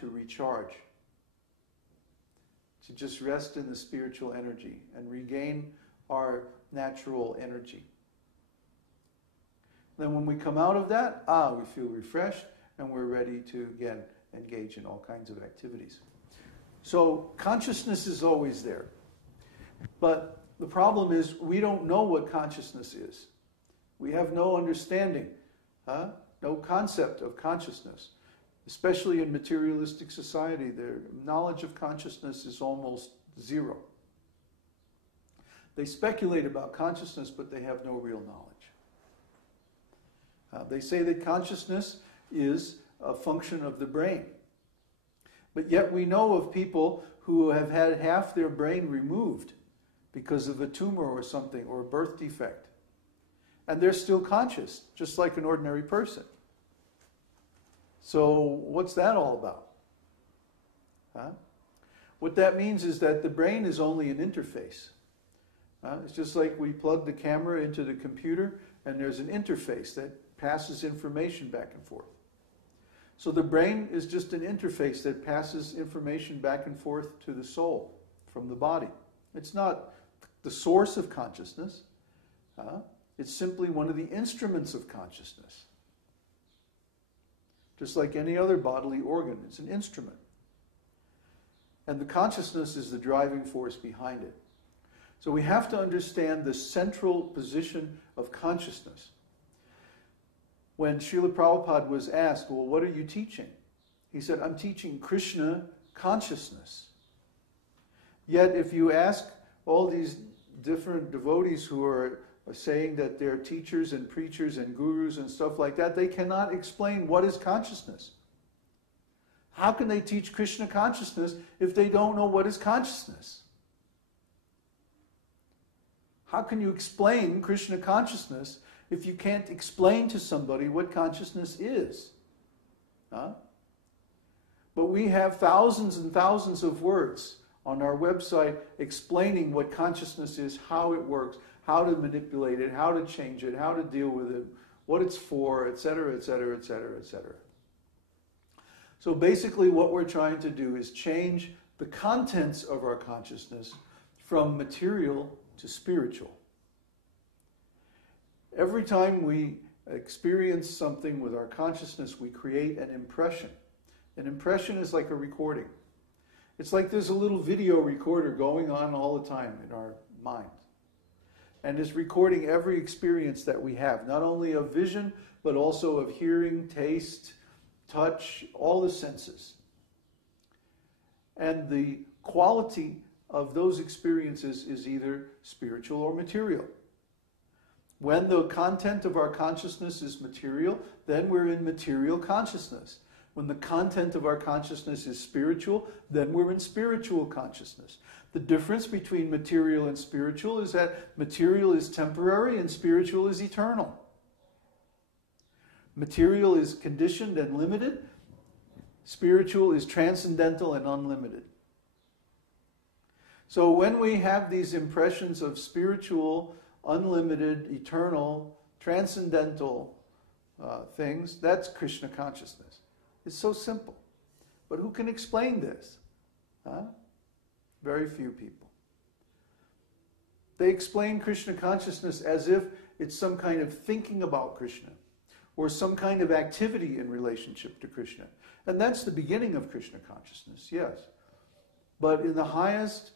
to recharge, to just rest in the spiritual energy and regain our natural energy. Then when we come out of that, we feel refreshed and we're ready to, again, engage in all kinds of activities. So consciousness is always there. But the problem is we don't know what consciousness is. We have no understanding, no concept of consciousness. Especially in materialistic society, their knowledge of consciousness is almost zero. They speculate about consciousness, but they have no real knowledge. They say that consciousness is a function of the brain. But yet we know of people who have had half their brain removed because of a tumor or something, or a birth defect. And they're still conscious, just like an ordinary person. So what's that all about? What that means is that the brain is only an interface. It's just like we plug the camera into the computer and there's an interface that passes information back and forth. So the brain is just an interface that passes information back and forth to the soul from the body. It's not the source of consciousness. It's simply one of the instruments of consciousness. Just like any other bodily organ, it's an instrument. And the consciousness is the driving force behind it. So we have to understand the central position of consciousness. When Srila Prabhupada was asked, well, what are you teaching? He said, I'm teaching Krishna consciousness. Yet if you ask all these different devotees who are saying that they're teachers and preachers and gurus and stuff like that, they cannot explain what is consciousness. How can they teach Krishna consciousness if they don't know what is consciousness? How can you explain Krishna consciousness if you can't explain to somebody what consciousness is? But we have thousands and thousands of words on our website explaining what consciousness is, how it works, how to manipulate it, how to change it, how to deal with it, what it's for, etc., etc., etc., etc. So basically what we're trying to do is change the contents of our consciousness from material to spiritual. Every time we experience something with our consciousness, we create an impression. An impression is like a recording. It's like there's a little video recorder going on all the time in our mind. And it's recording every experience that we have, not only of vision, but also of hearing, taste, touch, all the senses. And the quality of those experiences is either spiritual or material. When the content of our consciousness is material, then we're in material consciousness. When the content of our consciousness is spiritual, then we're in spiritual consciousness. The difference between material and spiritual is that material is temporary and spiritual is eternal. Material is conditioned and limited. Spiritual is transcendental and unlimited. So when we have these impressions of spiritual, unlimited, eternal, transcendental things, that's Krishna consciousness. It's so simple. But who can explain this? Very few people. They explain Krishna consciousness as if it's some kind of thinking about Krishna or some kind of activity in relationship to Krishna. And that's the beginning of Krishna consciousness, yes. But in the highest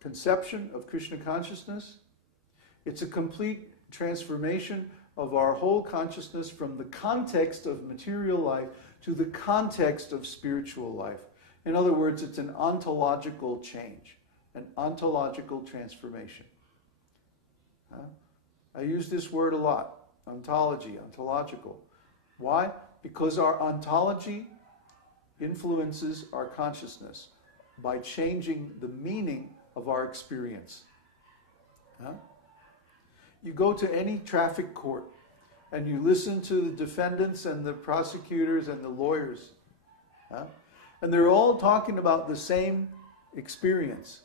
conception of Krishna consciousness, it's a complete transformation of our whole consciousness from the context of material life to the context of spiritual life. In other words, it's an ontological change, an ontological transformation. I use this word a lot, ontology, ontological. Why? Because our ontology influences our consciousness by changing the meaning of our experience. You go to any traffic court and you listen to the defendants and the prosecutors and the lawyers. And they're all talking about the same experience.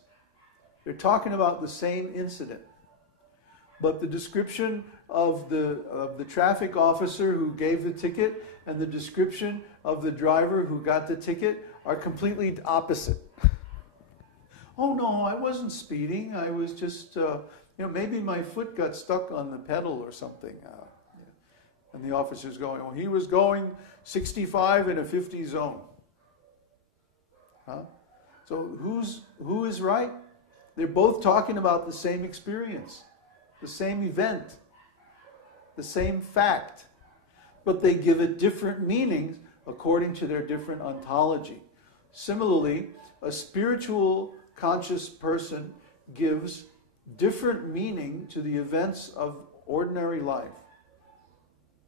They're talking about the same incident. But the description of the traffic officer who gave the ticket and the description of the driver who got the ticket are completely opposite. Oh no, I wasn't speeding. I was just, maybe my foot got stuck on the pedal or something. And the officer's going, oh, he was going 65 in a 50 zone. Huh? So who is right? They're both talking about the same experience, the same event, the same fact, but they give it different meanings according to their different ontology. Similarly, a spiritual conscious person gives different meaning to the events of ordinary life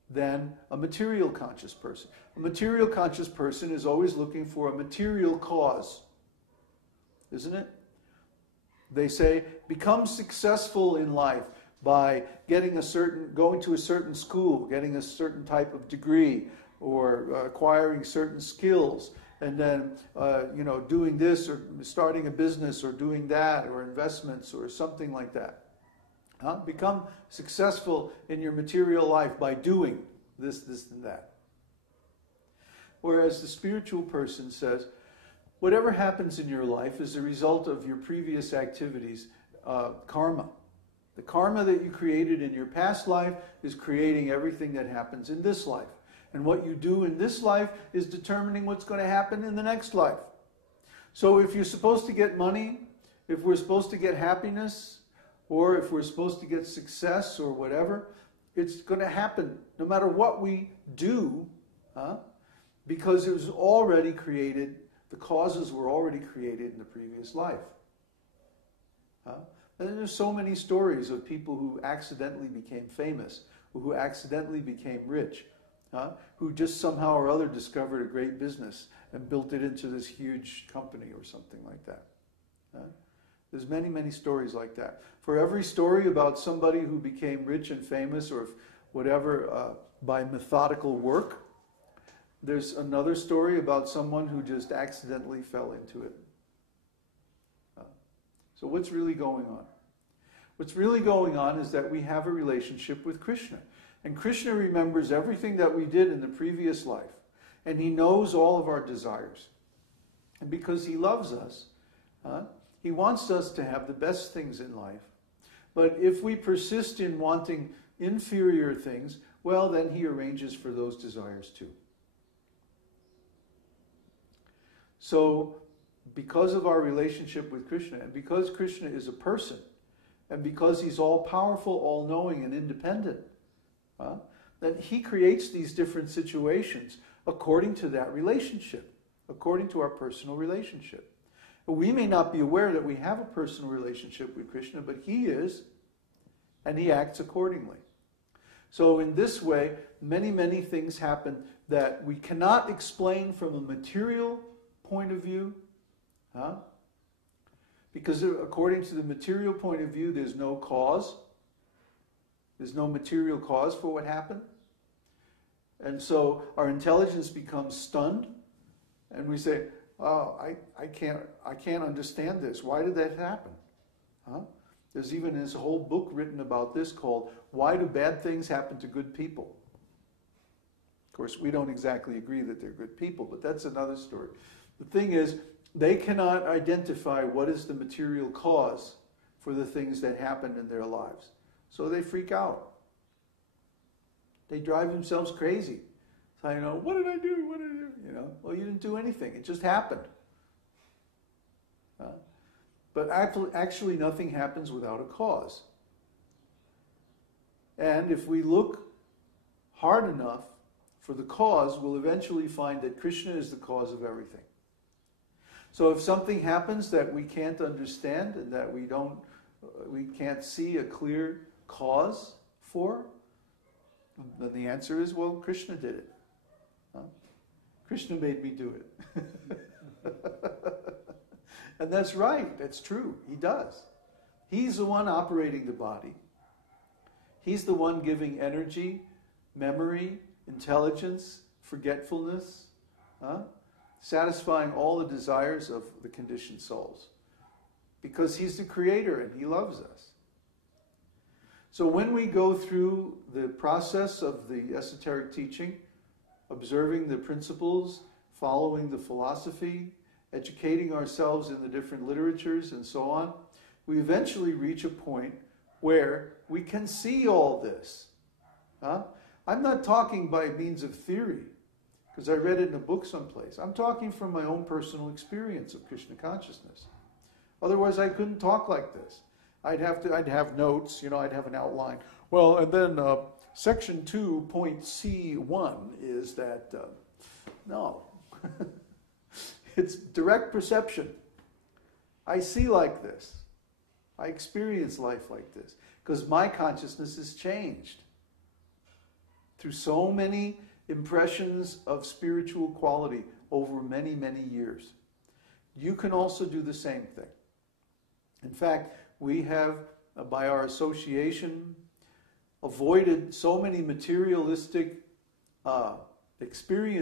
than a material conscious person. A material conscious person is always looking for a material cause, isn't it? They say, become successful in life by going to a certain school, getting a certain type of degree, or acquiring certain skills, and then doing this, or starting a business, or doing that, or investments, or something like that. Become successful in your material life by doing this, and that. Whereas the spiritual person says, whatever happens in your life is a result of your previous activities, karma. The karma that you created in your past life is creating everything that happens in this life. And what you do in this life is determining what's going to happen in the next life. So if you're supposed to get money, if we're supposed to get happiness, or if we're supposed to get success or whatever, it's going to happen no matter what we do, because it was already created, the causes were already created in the previous life. And there's so many stories of people who accidentally became famous, who accidentally became rich, who just somehow or other discovered a great business and built it into this huge company or something like that. There's many, many stories like that. For every story about somebody who became rich and famous or whatever by methodical work, there's another story about someone who just accidentally fell into it. So what's really going on? What's really going on is that we have a relationship with Krishna. And Krishna remembers everything that we did in the previous life. And he knows all of our desires. And because he loves us, he wants us to have the best things in life. But if we persist in wanting inferior things, well, then he arranges for those desires too. So, because of our relationship with Krishna, and because Krishna is a person, and because he's all-powerful, all-knowing, and independent, then he creates these different situations according to that relationship, according to our personal relationship. We may not be aware that we have a personal relationship with Krishna, but he is, and he acts accordingly. So in this way, many, many things happen that we cannot explain from a material point of view, because according to the material point of view, there's no cause. There's no material cause for what happened. And so our intelligence becomes stunned, and we say, oh, I can't understand this. Why did that happen? There's even this whole book written about this called, Why Do Bad Things Happen to Good People? Of course, we don't exactly agree that they're good people, but that's another story. The thing is, they cannot identify what is the material cause for the things that happened in their lives. So they freak out. They drive themselves crazy. So, what did I do? What did I do? Well, you didn't do anything. It just happened. But actually, nothing happens without a cause. And if we look hard enough for the cause, we'll eventually find that Krishna is the cause of everything. So if something happens that we can't understand and that we can't see a clear cause for, then the answer is, well, Krishna did it. Krishna made me do it. And that's right, that's true, he does. He's the one operating the body. He's the one giving energy, memory, intelligence, forgetfulness, satisfying all the desires of the conditioned souls. Because he's the creator and he loves us. So when we go through the process of the esoteric teaching, observing the principles, following the philosophy, educating ourselves in the different literatures and so on, we eventually reach a point where we can see all this. I'm not talking by means of theory, because I read it in a book someplace. I'm talking from my own personal experience of Krishna consciousness. Otherwise, I couldn't talk like this. I'd have notes, I'd have an outline. Well, and then section 2.C1 is that, no. It's direct perception. I see like this. I experience life like this. Because my consciousness has changed through so many impressions of spiritual quality over many, many years. You can also do the same thing. In fact, we have, by our association, avoided so many materialistic experiences